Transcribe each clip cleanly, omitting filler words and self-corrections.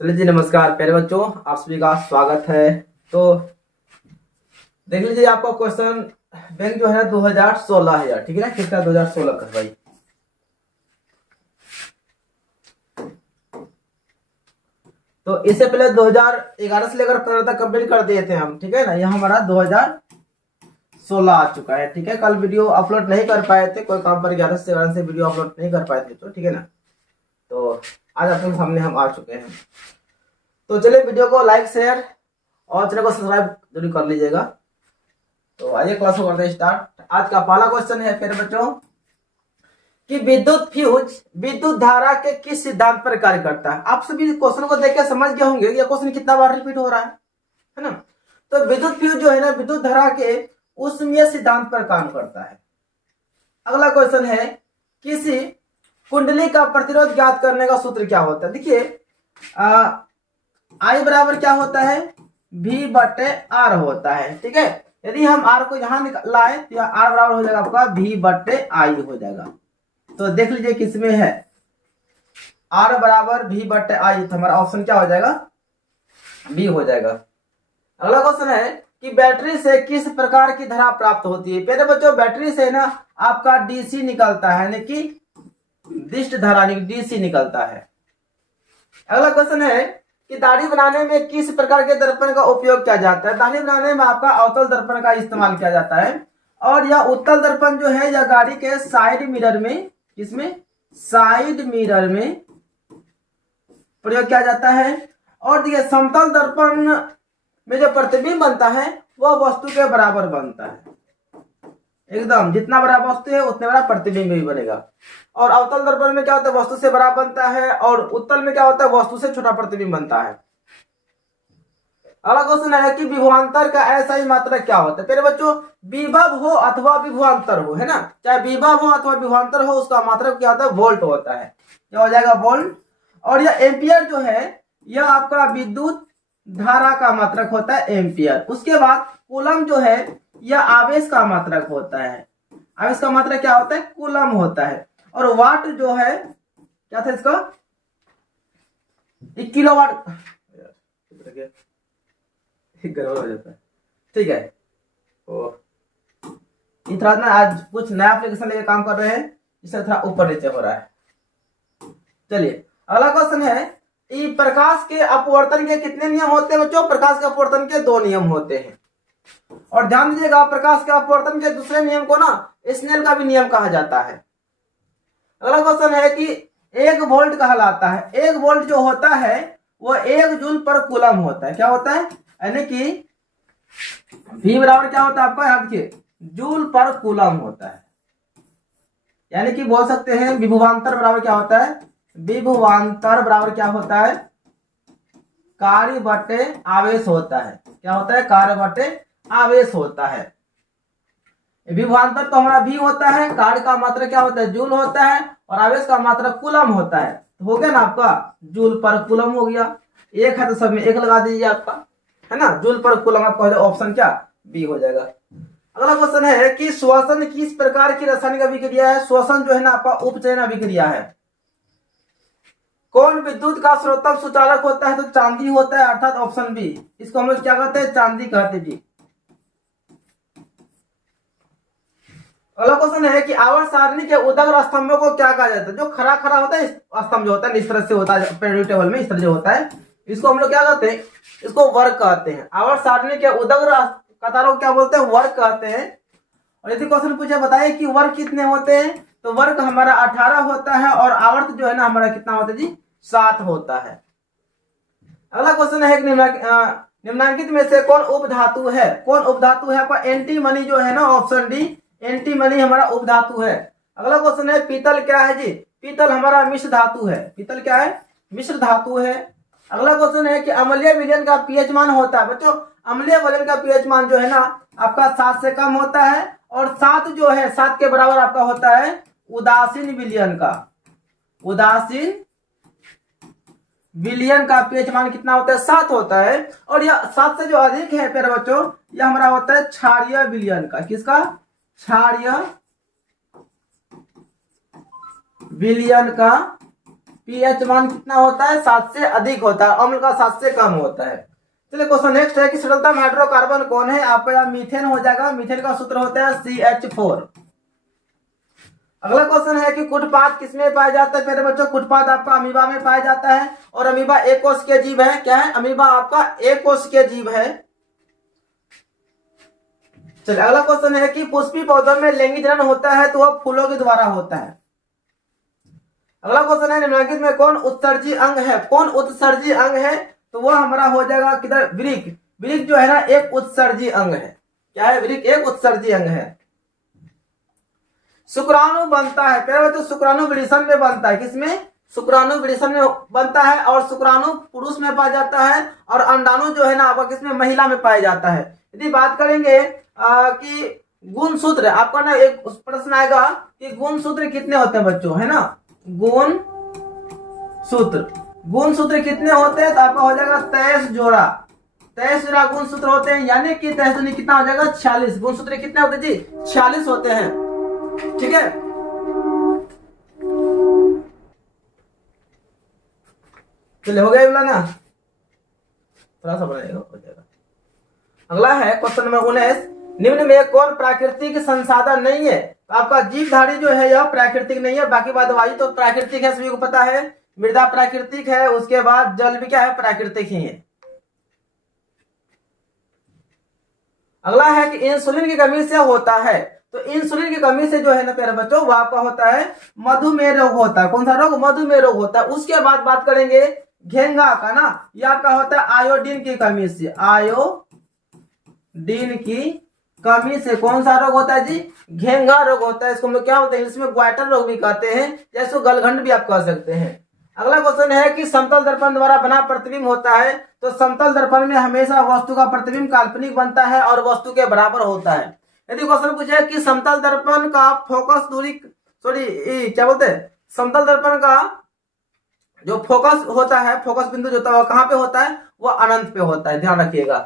चलिए जी, नमस्कार प्यारे बच्चों, आप सभी का स्वागत है। तो देख लीजिए, आपका क्वेश्चन बैंक जो है 2016 है यार, ठीक है ना। किसका 2016 का भाई। तो इससे पहले 2011 से लेकर 15 तक कंप्लीट कर दिए थे हम, ठीक है ना। यह हमारा 2016 आ चुका है, ठीक है। कल वीडियो अपलोड नहीं कर पाए थे, कोई काम पर 11 से 12 से वीडियो अपलोड नहीं कर पाए थे, तो ठीक है ना। तो आज आपके सामने हम आ चुके हैं। तो चलिए, वीडियो को लाइक शेयर और चैनल को सब्सक्राइब जरूर कर लीजिएगा। तो आइए क्लास को करते हैं स्टार्ट। आज का पहला क्वेश्चन है फिर बच्चों कि विद्युत फ्यूज विद्युत धारा के किस सिद्धांत पर कार्य करता है। आप सभी क्वेश्चन को देख के समझ गए होंगे ये क्वेश्चन कितना बार रिपीट हो रहा है ना। तो विद्युत फ्यूज जो है ना, विद्युत धारा के ऊष्मीय सिद्धांत पर काम करता है। अगला क्वेश्चन है, किसी कुंडली का प्रतिरोध ज्ञात करने का सूत्र क्या होता है। देखिए, आई बराबर क्या होता है, V बटे R होता है, ठीक है। यदि हम R को यहाँ लाए तो R बराबर हो जाएगा आपका V बटे I हो जाएगा। तो देख लीजिए किसमें है, R बराबर V बटे I, तो हमारा ऑप्शन क्या हो जाएगा, B हो जाएगा। अगला क्वेश्चन है कि बैटरी से किस प्रकार की धारा प्राप्त होती है। पहले बच्चों, बैटरी से ना आपका DC निकलता है, यानी कि दिष्ट धारा DC निकलता है। अगला क्वेश्चन है कि दाढ़ी बनाने में किस प्रकार के दर्पण का उपयोग किया जाता है। दाढ़ी बनाने में आपका अवतल दर्पण का इस्तेमाल किया जाता है, और यह उत्तल दर्पण जो है यह गाड़ी के साइड मिरर में, किसमें, साइड मिरर में प्रयोग किया जाता है। और देखिए, समतल दर्पण में जो प्रतिबिंब बनता है वह वस्तु के बराबर बनता है, एकदम जितना बड़ा वस्तु है उतने बड़ा प्रतिबिंब भी बनेगा। और अवतल दर्पण में क्या होता है, वस्तु से बड़ा बनता है, और उत्तल में क्या होता है, वस्तु से छोटा प्रतिबिंब बनता है। अगला क्वेश्चन है कि विभवांतर का ऐसा ही मात्रक क्या होता है। पहले बच्चों, विभव हो अथवा विभवांतर हो, है ना, चाहे विभव हो अथवा विभवांतर हो, उसका मात्रक क्या होता है, वोल्ट होता है। क्या हो जाएगा, वोल्ट। और यह एम्पियर जो है यह आपका विद्युत धारा का मात्रक होता है, एम्पियर। उसके बाद कूलम जो है यह आवेश का मात्रक होता है। आवेश का मात्रक क्या होता है, कूलम होता है। और वाट जो है, क्या था इसका, 1 किलोवाट, गड़बड़ हो जाता है, ठीक है। थोड़ा ना आज कुछ नया एप्लीकेशन लेके काम कर रहे हैं, इससे थोड़ा ऊपर नीचे हो रहा है। चलिए, अगला क्वेश्चन है, प्रकाश के अपवर्तन के कितने नियम होते हैं बच्चों। प्रकाश के अपवर्तन के 2 नियम होते हैं। और ध्यान दीजिएगा, प्रकाश के अपवर्तन के दूसरे नियम को ना स्नेल का भी नियम कहा जाता है। अगला क्वेश्चन है कि 1 वोल्ट कहलाता है। 1 वोल्ट जो होता है वो 1 जूल पर कूलम होता है। क्या होता है, यानी कि V बराबर क्या होता है आपका, याद देखिए, जूल पर कूलम होता है। यानी कि बोल सकते हैं विभवांतर बराबर क्या होता है, विभवांतर बराबर क्या होता है, कार्य बटे आवेश होता है। क्या होता है, कार्य बटे आवेश होता है। विभवांतर तो हमारा V होता है, कार्य का मात्रक क्या होता है, जूल होता है, और आवेश का मात्रक कूलम होता है। तो हो गया ना आपका, जूल पर कूलम हो गया। एक है तो सब में 1 लगा दीजिए आपका, है ना। जूल पर कूलम आपका हो जाएगा, ऑप्शन क्या, बी हो जाएगा। अगला क्वेश्चन है कि श्वसन किस प्रकार की रासायनिक अभिक्रिया है। श्वसन जो है ना आपका उपचयन अभिक्रिया है। कौन विद्युत का सर्वोत्तम सुचालक होता है, तो चांदी होता है, अर्थात ऑप्शन बी। इसको हम लोग क्या कहते हैं, चांदी कहते हैं जी। अगला क्वेश्चन है कि आवर्त सारणी के उदग्र स्तंभों को क्या कहा जाता है। जो खड़ा खड़ा होता है स्तंभ जो होता है, इस तरह से होता है, पेरियोडिक टेबल में इस तरह जो होता है, इसको हम लोग क्या कहते हैं, इसको वर्ग कहते हैं। आवर्त सारणी के उदग्र कतारों को क्या बोलते हैं, वर्ग कहते हैं। और यदि क्वेश्चन पूछे बताइए कि वर्ग कितने होते हैं, तो वर्ग हमारा 18 होता है, और आवर्त जो है ना हमारा कितना होता है जी, 7 होता है। अगला क्वेश्चन है निम्नलिखित में से कौन उपधातु है। कौन उपधातु है आपका, एंटीमनी जो है ना, ऑप्शन डी, एंटीमनी हमारा उपधातु है। अगला क्वेश्चन है, पीतल क्या है जी। पीतल हमारा मिश्र धातु है। पीतल क्या है, मिश्र धातु है। अगला क्वेश्चन है कि अम्लीय विलयन का पीएच मान होता है बच्चों। अम्लीय विलयन का पीएच मान जो है ना आपका 7 से कम होता है, और 7 जो है 7 के बराबर आपका होता है उदासीन विलयन का। उदासीन विलयन का पीएच मान कितना होता है, 7 होता है। और यह 7 से जो अधिक है प्यारे बच्चों, यह हमारा होता है क्षारीय विलयन का। किसका, क्षारीय विलयन का पीएच मान कितना होता है, 7 से अधिक होता है, अम्ल का 7 से कम होता है। चलिए क्वेश्चन नेक्स्ट है कि सरलतम हाइड्रोकार्बन कौन है, आपका यहाँ मीथेन हो जाएगा। मीथेन का सूत्र होता है CH4। अगला क्वेश्चन है कि कुटपाद किसमें पाया जाता है मेरे बच्चों, कुटपाद आपका अमीबा में पाया जाता है और अमीबा एक कोशिकीय जीव है। क्या है, अमीबा आपका एक कोशिकीय जीव है। चलिए अगला क्वेश्चन है कि पुष्पी पौधों में लैंगिक जनन होता है तो वह फूलों के द्वारा होता है। अगला क्वेश्चन है निम्नलिखित में कौन उत्सर्जी अंग है, कौन उत्सर्जी अंग है, तो वह हमारा हो जाएगा किधर, वृक्क। वृक्क जो है ना एक उत्सर्जी अंग है। क्या है, वृक्क एक उत्सर्जी अंग है। शुक्राणु बनता है प्यारे बच्चों, शुक्राणु वृषण में बनता है। किसमें, शुक्राणु वृषण में बनता है और शुक्राणु पुरुष में पाया जाता है और अंडाणु जो है ना आपका किसमें, महिला में पाया जाता है। यदि बात करेंगे कि गुणसूत्र, आपका ना एक प्रश्न आएगा कि गुणसूत्र कितने होते हैं बच्चों, है ना, गुण सूत्र कितने होते हैं, तो आपका हो जाएगा 23 जोड़ा। 23 जोड़ा गुण सूत्र होते हैं, यानी कि 23 कितना हो जाएगा, 46 गुण सूत्र कितने होते हैं जी, 46 होते हैं। ठीक है, चलिए हो गया बोला ना, थोड़ा सा बढ़ाएगा हो जाएगा। अगला है क्वेश्चन नंबर 19, निम्न में कौन प्राकृतिक संसाधन नहीं है, तो आपका जीवधारी जो है यह प्राकृतिक नहीं है, बाकी बात वायु तो प्राकृतिक है, सभी को पता है। मृदा प्राकृतिक है, उसके बाद जल भी क्या है, प्राकृतिक ही है। अगला है कि इंसुलिन की कमी से होता है, तो इंसुलिन की कमी से जो है ना प्यारे बच्चों वो आपका होता है मधुमेह रोग होता है। कौन सा रोग, मधुमेह रोग होता है। उसके बाद बात करेंगे घेंगा का ना, यह आपका होता है आयोडीन की कमी से, आयोडीन की कमी से कौन सा रोग होता है जी, घेंगा रोग होता है। इसको हम लोग क्या होता है, इसमें ग्वाइटर रोग भी कहते हैं, जैसे गलघंट भी आप कह सकते हैं। अगला क्वेश्चन है कि समतल दर्पण द्वारा बना प्रतिबिंब होता है, तो समतल दर्पण में हमेशा वस्तु का प्रतिबिंब काल्पनिक बनता है और वस्तु के बराबर होता है। यदि क्वेश्चन पूछे कि समतल दर्पण का फोकस दूरी, क्या बोलते हैं, समतल दर्पण का जो फोकस होता है, फोकस बिंदु जो होता है वो कहां पे होता है, वो अनंत पे होता है, ध्यान रखिएगा।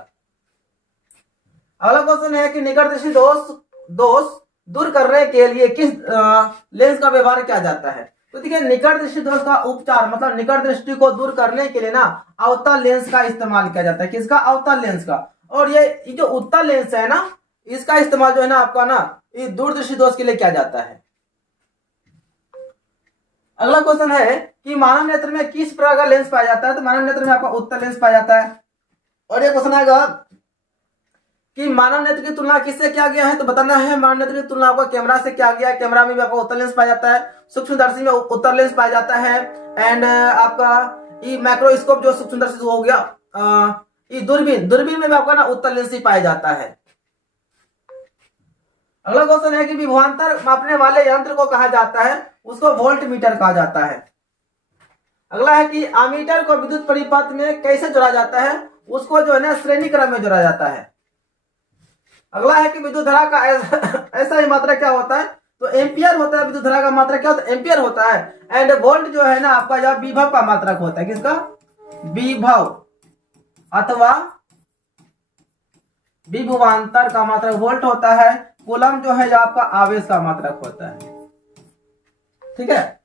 अगला क्वेश्चन है कि निकट दृष्टि दोष दूर करने के लिए किस लेंस का व्यवहार किया जाता है, तो देखिए निकट दृष्टि दोष का उपचार मतलब निकट दृष्टि को दूर करने के लिए ना अवतल लेंस का इस्तेमाल किया जाता है। किसका, अवतल लेंस का। और ये जो उत्तल लेंस है ना, इसका इस्तेमाल जो है ना आपका ना ये दूरदृष्टि दोष के लिए किया जाता है। अगला क्वेश्चन है कि मानव नेत्र में किस प्रकार का लेंस पाया जाता है, तो मानव नेत्र में आपका उत्तल लेंस पाया जाता है। और ये क्वेश्चन आएगा कि मानव नेत्र की तुलना किससे किया गया है, तो बताना है मानव नेत्र की तुलना आपका कैमरा से किया गया है। कैमरा में भी आपका उत्तल लेंस पाया जाता है, सूक्ष्मदर्शी में उत्तल लेंस पाया जाता है, एंड आपका ये माइक्रोस्कोप जो सूक्ष्मदर्शी हो गया, ये दूरबीन में भी आपका ना उत्तल लेंस ही पाया जाता है। अगला क्वेश्चन है कि विभवांतर मापने वाले यंत्र को कहा जाता है, उसको वोल्ट मीटर कहा जाता है। अगला है कि आमीटर को विद्युत परिपथ में कैसे जोड़ा जाता है, उसको जो है ना श्रेणी क्रम में जोड़ा जाता है। अगला है कि विद्युत धारा का ऐसा ही मात्रा क्या होता है, तो एम्पियर होता है। विद्युत धारा का मात्रा क्या होता है, एम्पियर होता है। एंड वोल्ट जो है ना आपका यह विभव का मात्रक होता है। किसका, विभव अथवा विभवांतर का मात्रक वोल्ट होता है। कूलम जो है आपका आवेश का मात्रक होता है। ठीक है,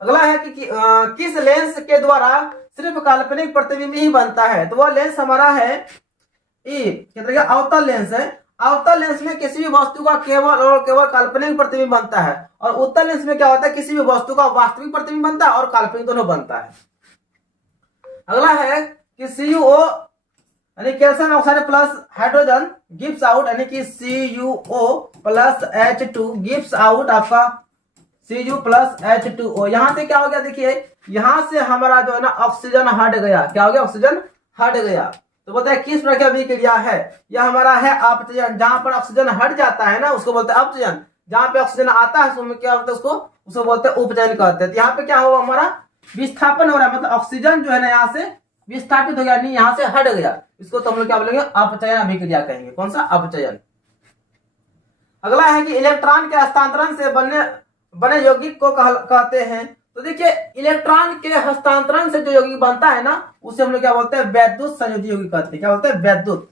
अगला है कि किस लेंस के द्वारा सिर्फ काल्पनिक प्रतिबिंब ही बनता है, तो वह लेंस हमारा है अवतल लेंस है। अवतल लेंस में किसी भी वस्तु का केवल और केवल काल्पनिक प्रतिबिंब बनता है, और उत्तल लेंस में क्या होता है, किसी भी वस्तु का वास्तविक प्रतिबिंब बनता है और काल्पनिक दोनों बनता है। अगला है कि CuO यानी calcium oxide plus hydrogen gives out, यानी कि CuO plus H2 gives out आपका Cu प्लस H2O। यहां से क्या हो गया, देखिए यहां से हमारा जो है ना ऑक्सीजन हट गया। क्या हो गया, ऑक्सीजन हट गया। तो बोलते हैं किस प्रकार की अभिक्रिया है, यह हमारा है अपचयन। जहां पर ऑक्सीजन हट जाता है ना उसको बोलते हैं अपचयन, जहां पे ऑक्सीजन आता है उसमें क्या बोलते हैं, उसको बोलते हैं उपचयन कहते हैं। यहाँ पे क्या हुआ, हमारा विस्थापन हो रहा है, मतलब ऑक्सीजन जो है ना यहाँ से विस्थापित हो गया, नहीं यहाँ से हट गया। इसको तो हम लोग क्या बोलेंगे, अपचयन अभिक्रिया कहेंगे। कौन सा, अपचयन। अगला है कि इलेक्ट्रॉन के हस्तांतरण से बने यौगिक को कहते हैं, तो देखिए इलेक्ट्रॉन के हस्तांतरण से जो यौगिक बनता है ना उसे हम लोग क्या बोलते हैं, वैद्युत संयोजी यौगिक कहते हैं। क्या बोलते हैं, वैद्युत।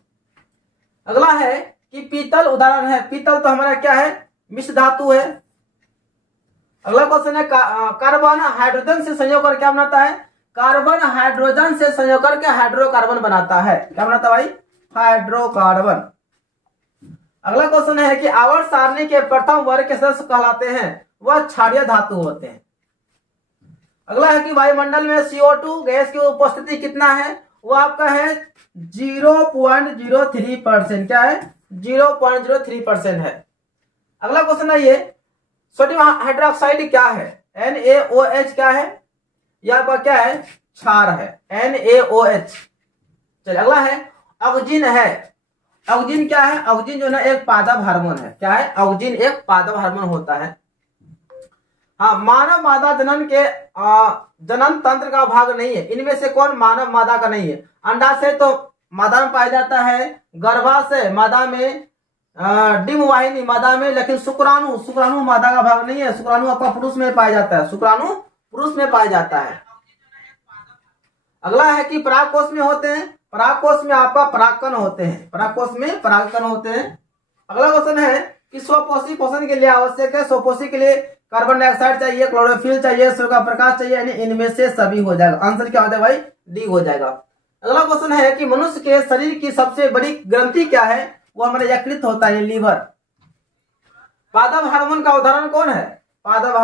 अगला है कि पीतल उदाहरण है। पीतल तो हमारा क्या है, मिश्र धातु है। अगला क्वेश्चन है कार्बन हाइड्रोजन से संयोग करके क्या बनाता है? कार्बन हाइड्रोजन से संयोग करके हाइड्रोकार्बन बनाता है। क्या बनाता है भाई? हाइड्रोकार्बन। अगला क्वेश्चन है कि आवर्त सारणी के प्रथम वर्ग के सदस्य कहलाते हैं, वह क्षारीय धातु होते हैं। अगला है कि वायुमंडल में CO2 गैस की उपस्थिति कितना है? वो आपका है 0.03%। क्या है? 0.03% है। अगला क्वेश्चन है ये सोडियम हाइड्रोक्साइड क्या है? NaOH क्या है? यह आपका क्या है? क्षार है, NaOH। चलिए अगला है ऑक्सीजन है। ऑक्सीजन क्या है? ऑक्सीजन जो है एक पादप हार्मोन है। क्या है? ऑक्सीजन एक पादप हार्मोन होता है। हाँ, मानव मादा जनन के जनन तंत्र का भाग नहीं है। इनमें से कौन मानव मादा का नहीं है? अंडाशय तो मादा में पाया जाता है, गर्भाशय मादा में, डिम्ब वाहिनी मादा में, लेकिन शुक्राणु मादा का भाग नहीं है। शुक्राणु आपका पुरुष में पाया जाता है, शुक्राणु पुरुष में पाया जाता है। अगला है कि परागकोश में होते हैं, परागकोश में आपका परागकण होते हैं, परागकोश में परागकण होते हैं। अगला क्वेश्चन है कि स्वपोषी पोषण के लिए आवश्यक है, स्वपोषी के लिए कार्बन डाइऑक्साइड चाहिए, क्लोरोफिल चाहिए, सूर्य का प्रकाश चाहिए, यानी इनमें से सभी हो जाएगा। आंसर क्या हो जाएगा भाई? डी हो जाएगा। अगला क्वेश्चन है कि मनुष्य के शरीर की सबसे बड़ी ग्रंथि क्या है? वो हमारे यकृत होता है, लीवर। पादप हार्मोन का उदाहरण कौन है? पादप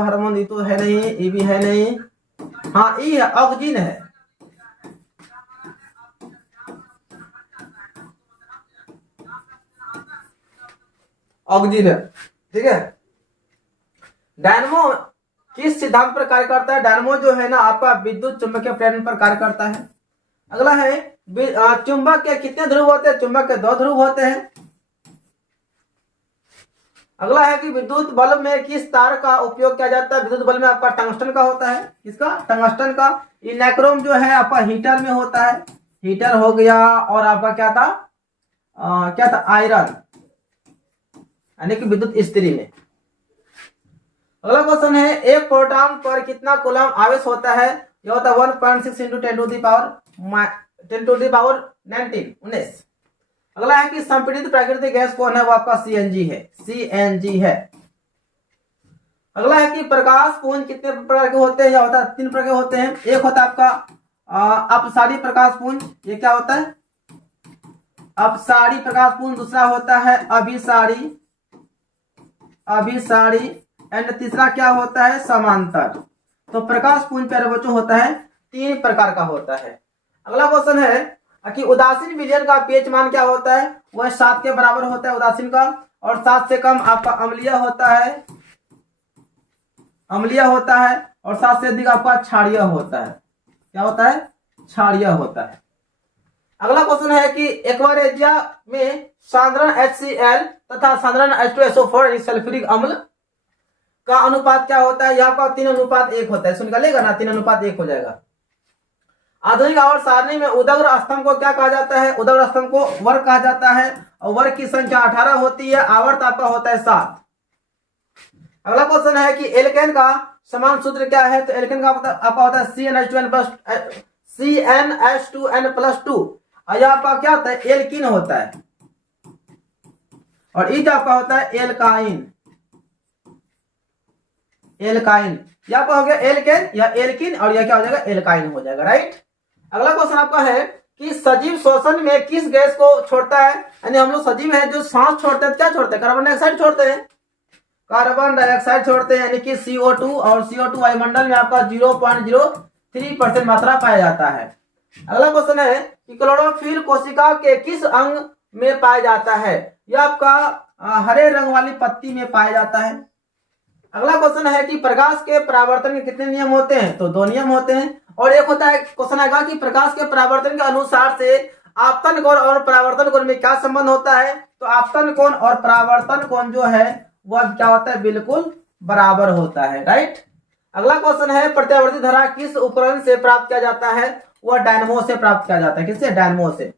हार्मोन ये तो है नहीं, ये भी है नहीं। हाँ, ई है, ऑक्सीजन है। ऑक्सीजन है, ठीक है। डायनमो किस सिद्धांत पर कार्य करता है? डायनमो जो है ना आपका विद्युत चुंबकीय प्रेरण पर कार्य करता है। अगला है चुंबक के कितने ध्रुव होते हैं? चुंबक के 2 ध्रुव होते हैं। अगला है कि विद्युत बल्ब में किस तार का उपयोग किया जाता है? विद्युत बल्ब में आपका टंगस्टन का होता है। किसका? टंगस्टन का। इलेक्ट्रोम जो है आपका हीटर में होता है, हीटर हो गया। और आपका क्या था? आयरन, यानी कि विद्युत स्त्री में। अगला क्वेश्चन है एक प्रोटॉन पर कितना कूलम आवेश होता है? यह होता है 1.6 × 10⁻19। अगला है कि संपीड़ित प्राकृतिक गैस कौन है? वो आपका CNG है, CNG है। अगला है कि प्रकाश पुंज कितने प्रकार के होते हैं? यह होता है 3 प्रकार के होते हैं। एक होता है आपका अपसारी प्रकाश पुंज, ये क्या होता है? अपसारी प्रकाश पुंज। दूसरा होता है अभिसारी एंड तीसरा क्या होता है? समांतर। तो प्रकाश पुंज प्यारे बच्चों होता है 3 प्रकार का होता है। अगला क्वेश्चन है कि उदासीन विलयन का pH मान क्या होता है? वह 7 के बराबर होता है उदासीन का, और 7 से कम आपका अम्लीय होता है, और 7 से अधिक आपका क्षारीय होता है। क्या होता है? क्षारीय होता है। अगला क्वेश्चन है कि एक्वारेजिया में साधारण HCl तथा साधारण H2SO4 सल्फ्यूरिक अम्ल का अनुपात क्या होता है? यहाँ पर 3:1 होता है। सुन लेगा ना, 3:1 हो जाएगा। आधुनिक आवर्त सारणी में उदग्र स्तंभ को क्या कहा जाता है? उदग्र स्तंभ को वर्ग कहा जाता है, और वर्ग की संख्या 18 होती है। आवर्त आपका होता है 7। अगला क्वेश्चन है कि एल्केन का समान सूत्र क्या है? तो एल्केन का आपका होता है CnH2n+2, और यह आपका क्या होता है? एल्कीन होता है। और ई आपका होता है एल्काइन। यहाँ पर हो गया एल्केन या एल्किन, और यह क्या हो जाएगा? एल्काइन हो जाएगा, राइट। अगला क्वेश्चन आपका है कि सजीव श्वसन में किस गैस को छोड़ता है? यानी हम लोग सजीव हैं जो सांस छोड़ते हैं, क्या छोड़ते हैं? कार्बन डाइऑक्साइड छोड़ते हैं, यानी कि CO2। और CO2 वायुमंडल में आपका 0.03% मात्रा पाया जाता है। अगला क्वेश्चन है कि क्लोरोफिल कोशिका के किस अंग में पाया जाता है? यह आपका हरे रंग वाली पत्ती में पाया जाता है। अगला क्वेश्चन है कि प्रकाश के परावर्तन के कितने नियम होते हैं? तो 2 नियम होते हैं। और एक होता है क्वेश्चन आएगा कि प्रकाश के परावर्तन के अनुसार से आपतन कोण और परावर्तन कोण में क्या संबंध होता है? तो आपतन कोण और परावर्तन कोण जो है वह क्या होता है? बिल्कुल बराबर होता है, राइट। अगला क्वेश्चन है प्रत्यावर्ती धारा किस उपकरण से प्राप्त किया जाता है? वह डायनमो से प्राप्त किया जाता है। किससे? डायनमो से।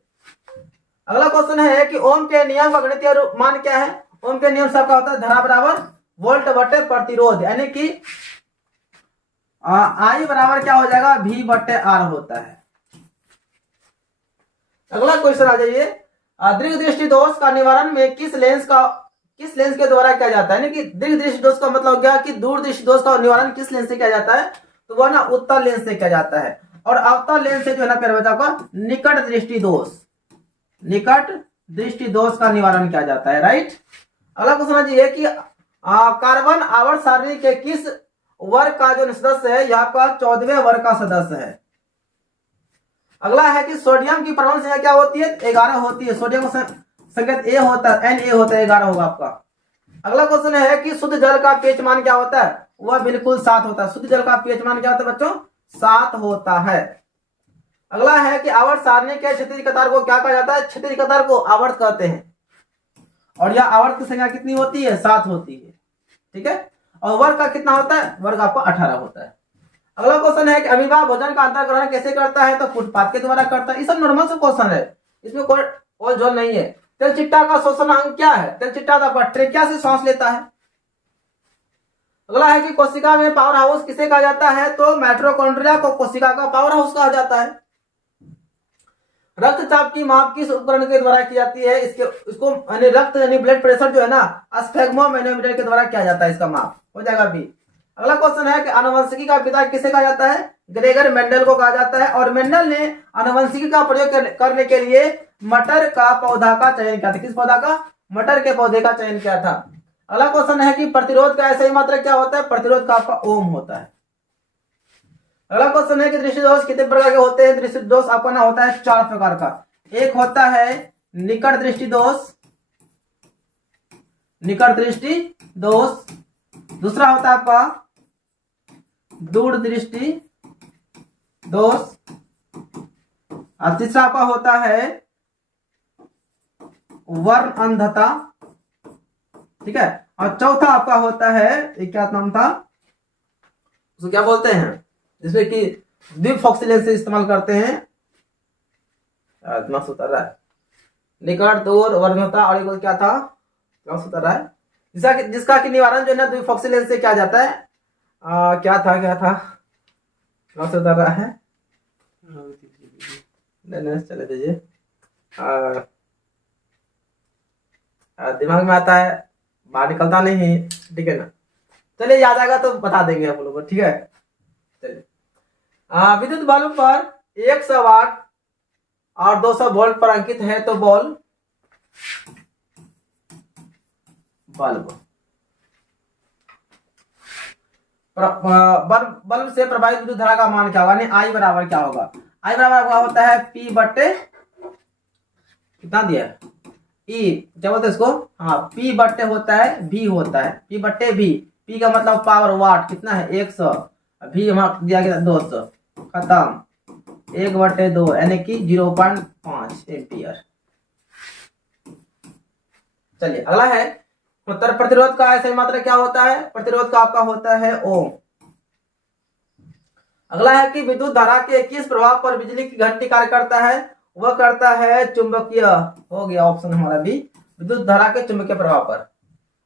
अगला क्वेश्चन है कि ओम के नियम का गणितीय मान क्या है? ओम के नियम से आपका होता है धारा बराबर वोल्ट बटे प्रतिरोध, यानी कि I बराबर क्या हो जाएगा? V/R होता है। अगला क्वेश्चन आ जाइए, दीर्घ दृष्टि दोष का निवारण में किस लेंस का किस लेंस के द्वारा किया जाता है, यानी कि दीर्घ दृष्टि दोष का मतलब क्या कि दूर दृष्टि दोष का निवारण किस लेंस से किया जाता है, तो वह ना उत्तल लेंस से किया जाता है। और अवतल लेंस से जो है ना प्यारे बच्चों का निकट दृष्टि दोष, निकट दृष्टि दोष का निवारण किया जाता है, राइट। अगला क्वेश्चन समझिए कि कार्बन आवर्त सारणी के किस वर्ग का जो सदस्य है, यहाँ का 14वें वर्ग का सदस्य है। अगला है कि सोडियम की परमाणु संख्या क्या होती है, 11 होती है। सोडियम का संकेत ए होता है, Na होता है, 11 होगा आपका। अगला क्वेश्चन है कि शुद्ध जल का पीएच मान क्या होता है, वह बिल्कुल 7 होता है। शुद्ध जल का पीएच मान क्या होता है बच्चों, 7 होता है। अगला है कि आवर्त सारणी के क्षैतिज कतार को क्या कहा जाता है, क्षैतिज कतार को आवर्त कहते हैं। और यह आवर्त की संख्या कितनी होती है, 7 होती है, ठीक है। और वर्ग का कितना होता है, वर्ग आपका 18 होता है। अगला क्वेश्चन है कि अमीबा भोजन का अंतर ग्रहण कैसे करता है, तो फुटपाथ के द्वारा करता है। ये सब नॉर्मल से क्वेश्चन है, इसमें कोई झोल नहीं है। तेलचिट्टा का श्वसन अंग क्या है, तेलचिट्टा आपका ट्रेकिया से सांस लेता है। अगला है कि कोशिका में पावर हाउस किसे कहा जाता है, तो माइटोकॉन्ड्रिया को कोशिका का पावर हाउस कहा जाता है। रक्तचाप की माप किस उपकरण के द्वारा की जाती है, इसको यानी रक्त यानी ब्लड प्रेशर जो है ना स्फेग्मोमेनोमीटर के द्वारा किया जाता है, इसका माप हो जाएगा बी। अगला क्वेश्चन है कि आनुवंशिकी का पिता किसे कहा जाता है, ग्रेगर मेंडल को कहा जाता है। और मेंडल ने आनुवंशिकी का प्रयोग करने के लिए मटर का पौधा का चयन किया था। किस पौधा का, मटर के पौधे का चयन किया था। अगला क्वेश्चन है कि प्रतिरोध का ऐसा ही मात्रक क्या होता है, प्रतिरोध का आपका ओम होता है। अगला क्वेश्चन है कि दृष्टि दोष कितने प्रकार के होते हैं, दृष्टि दोष आपका ना होता है 4 प्रकार का। एक होता है निकट दृष्टि दोष, निकट दृष्टि दोष। दूसरा होता है आपका दूर दृष्टि दोष। और तीसरा आपका होता है वर्ण अंधता, ठीक है। और चौथा आपका होता है, क्या नाम था उसको, क्या बोलते हैं, जिसमें कि द्विफोक्सी लेंस से इस्तेमाल करते हैं। दिमाग से उतर रहा है, निकट दूर वर्णता, और एक क्या था, दिमाग से उतर रहा है, जिसका कि निवारण जो है ना द्विफोक्सी लेंस से किया जाता है। क्या था दिमाग से उतर रहा है, नहीं चले दीजिए, दिमाग में आता है बाहर निकलता नहीं, ठीक है ना। चलिए याद आएगा तो बता देंगे आप लोगों को, ठीक है। चलिए विद्युत बल्ब पर 100 वाट और 200 वोल्ट पर अंकित है, तो बल्ब बल्ब से प्रवाहित विद्युत धारा का मान क्या होगा, यानी आई बराबर क्या होगा, आई बराबर होता है P बट्टे कितना दिया है, ई क्या बोलते हैं इसको, हाँ P बट्टे होता है V होता है, P बट्टे V। P का मतलब पावर वाट कितना है 100, V वहां दिया गया 200, खत्म 1/2 यानी कि 0.5 एम्पियर। चलिए अगला है उत्तर प्रतिरोध का ऐसे मात्रा क्या होता है, प्रतिरोध का आपका होता है ओम। अगला है कि विद्युत धारा के किस प्रभाव पर बिजली की घंटी कार्य करता है, वह करता है चुंबकीय, हो गया ऑप्शन हमारा भी, विद्युत धारा के चुंबकीय प्रभाव पर।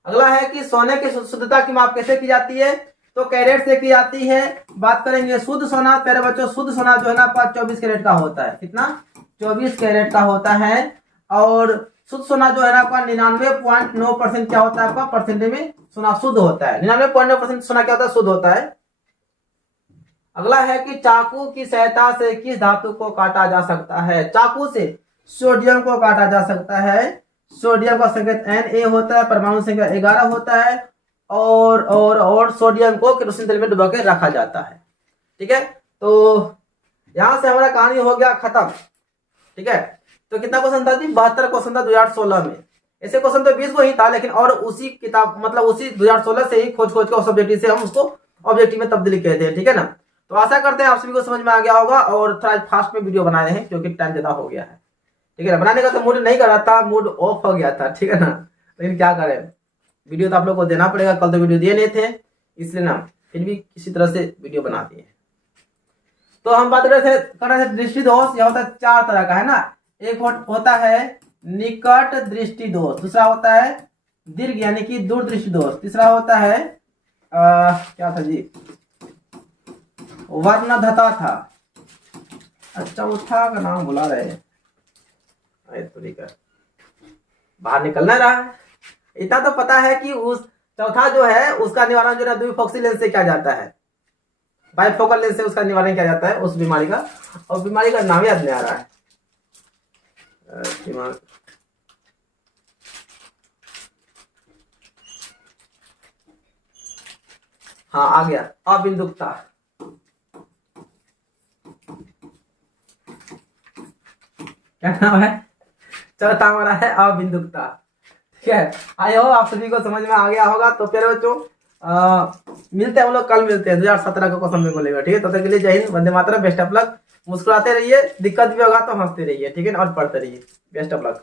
अगला है कि सोने की शुद्धता की माप कैसे की जाती है, तो कैरेट से की जाती है। बात करेंगे शुद्ध सोना, प्यारे बच्चों शुद्ध सोना जो है ना 24 कैरेट का होता है, कितना 24 कैरेट का होता है। और शुद्ध सोना जो है ना आपका 99.9% क्या होता है आपका परसेंटेज में सोना शुद्ध होता है, 99.9% सोना क्या होता है, शुद्ध होता है। अगला है कि चाकू की सहायता से किस धातु को काटा जा सकता है, चाकू से सोडियम को काटा जा सकता है। सोडियम का संकेत Na होता है, परमाणु संख्या 11 होता है। और सोडियम को केरोसिन तेल में डुबा के रखा जाता है, ठीक है। तो यहां से हमारा कहानी हो गया खत्म, ठीक है। तो कितना क्वेश्चन था जी, 72 क्वेश्चन था 2016 में। ऐसे क्वेश्चन तो 20 को ही था, लेकिन और उसी किताब मतलब उसी 2016 से ही खोज के उस ऑब्जेक्टिव से हम उसको ऑब्जेक्टिव में तब्दीली कहते हैं, ठीक है ना। तो आशा करते हैं आप सभी को समझ में आ गया होगा, और थोड़ा फास्ट में वीडियो बनाए हैं क्योंकि टाइम ज्यादा हो गया है, ठीक है ना। बनाने का तो मूड नहीं कर रहा था, मूड ऑफ हो गया था, ठीक है ना। लेकिन क्या करें, वीडियो तो आप लोग को देना पड़ेगा, कल तो वीडियो दिए नहीं थे, इसलिए ना फिर भी किसी तरह से वीडियो बना दिए। तो हम बात कर रहे थे दृष्टि दोष, यह होता है 4 तरह का, है ना। एक होता है निकट दृष्टि दोष, दूसरा होता है दीर्घ यानी कि दूर दृष्टि दोष, तीसरा होता है क्या था जी, वर्णधता था, चौथा का नाम बुला रहे हैं, बाहर निकलना रहा है, इतना तो पता है कि उस चौथा जो है उसका निवारण जो है द्विफोक्सी लेंस से किया जाता है, बाइफोकल लेंस से उसका निवारण किया जाता है उस बीमारी का। और बीमारी का नाम याद नहीं आ रहा है, हाँ आ गया, अबिंदुकता। क्या नाम है? चौथा हमारा है अबिंदुकता। ठीक है, आई होप आप सभी को समझ में आ गया होगा। तो फिर बच्चों मिलते हैं हम लोग, कल मिलते हैं 2017 का क्वेश्चन में बोलेगा। ठीक है, तब तक के लिए जय Hind, Vande Mataram, best of luck. मुस्कुराते रहिए, दिक्कत भी होगा तो हंसते रहिए, ठीक है ना, और पढ़ते रहिए। Best of luck.